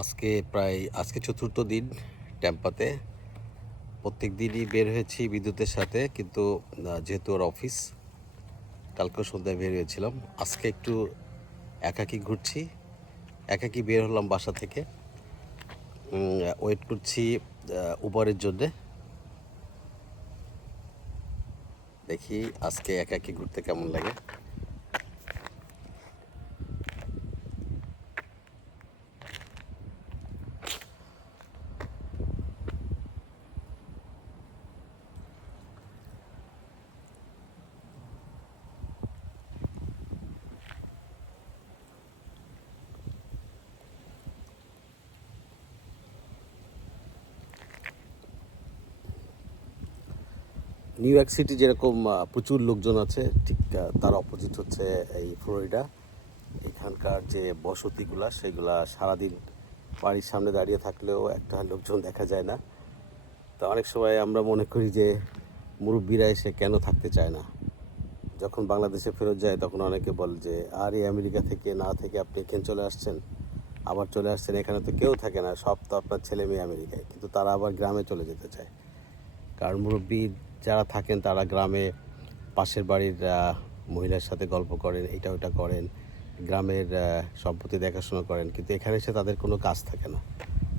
আজকে চতুর্থ দিন ট্যাম্পাতে। প্রত্যেক দিনই বের হয়েছি বিদ্যুতের সাথে, কিন্তু যেহেতু ওর অফিস, কালকেও সন্ধ্যায় বের হয়েছিলাম। আজকে একটু একাকী ঘুরছি, একাকী বের হলাম বাসা থেকে। ওয়েট করছি উবারের জন্যে। দেখি আজকে একাকী ঘুরতে কেমন লাগে। নিউ ইয়র্ক সিটি যেরকম প্রচুর লোকজন আছে, ঠিক তার অপোজিট হচ্ছে এই ফ্লোরিডা। এখানকার যে বসতিগুলা সেগুলা সারাদিন বাড়ির সামনে দাঁড়িয়ে থাকলেও একটা লোকজন দেখা যায় না। তো অনেক সময় আমরা মনে করি যে মুরব্বীরা এসে কেন থাকতে চায় না। যখন বাংলাদেশে ফেরত যায় তখন অনেকে বলে যে আর এই আমেরিকা থেকে না থেকে আপনি এখানে চলে আসছেন, আবার চলে আসছেন, এখানে তো কেউ থাকে না, সব তো আপনার ছেলে মেয়ে আমেরিকায়। কিন্তু তারা আবার গ্রামে চলে যেতে চায়, কারণ মুরব্বী যারা থাকেন তারা গ্রামে পাশের বাড়ির মহিলার সাথে গল্প করেন, এটা ওটা করেন, গ্রামের সম্পত্তি দেখাশোনা করেন, কিন্তু এখানে এসে তাদের কোনো কাজ থাকে না।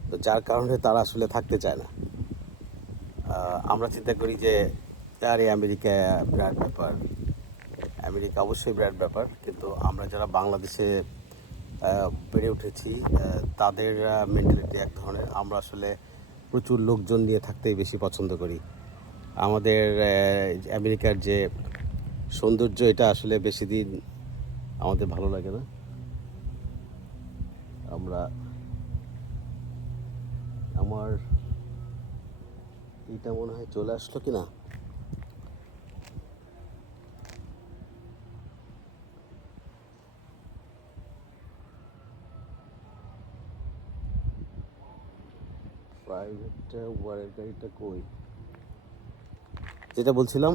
তো যার কারণে তারা আসলে থাকতে চায় না। আমরা চিন্তা করি যে আরে আমেরিকা বিরাট ব্যাপার, আমেরিকা অবশ্যই বিরাট ব্যাপার, কিন্তু আমরা যারা বাংলাদেশে বেড়ে উঠেছি তাদের মেন্টালিটি এক ধরনের। আমরা আসলে প্রচুর লোকজন নিয়ে থাকতেই বেশি পছন্দ করি। আমাদের আমেরিকার যে সৌন্দর্য, এটা আসলে বেশি দিন আমাদের ভালো লাগে না। আমার এটা মনে হয় চলে আসলো কি না। প্রাইভেট ওয়ারের গাড়িটা কই? যেটা বলছিলাম,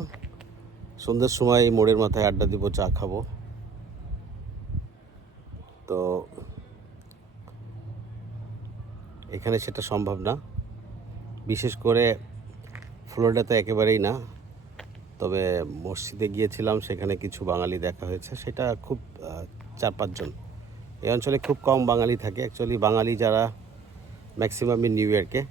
সন্ধ্যার সময় মোড়ের মাথায় আড্ডা দিব, চা খাবো। তো এখানে সেটা সম্ভব না, বিশেষ করে ফ্লোরিডাতে একেবারেই না। তবে মসজিদে গিয়েছিলাম, সেখানে কিছু বাঙালি দেখা হয়েছে, সেটা খুব 4-5 জন। এই অঞ্চলে খুব কম বাঙালি থাকে। অ্যাকচুয়ালি বাঙালি যারা ম্যাক্সিমামই নিউ ইয়র্কে।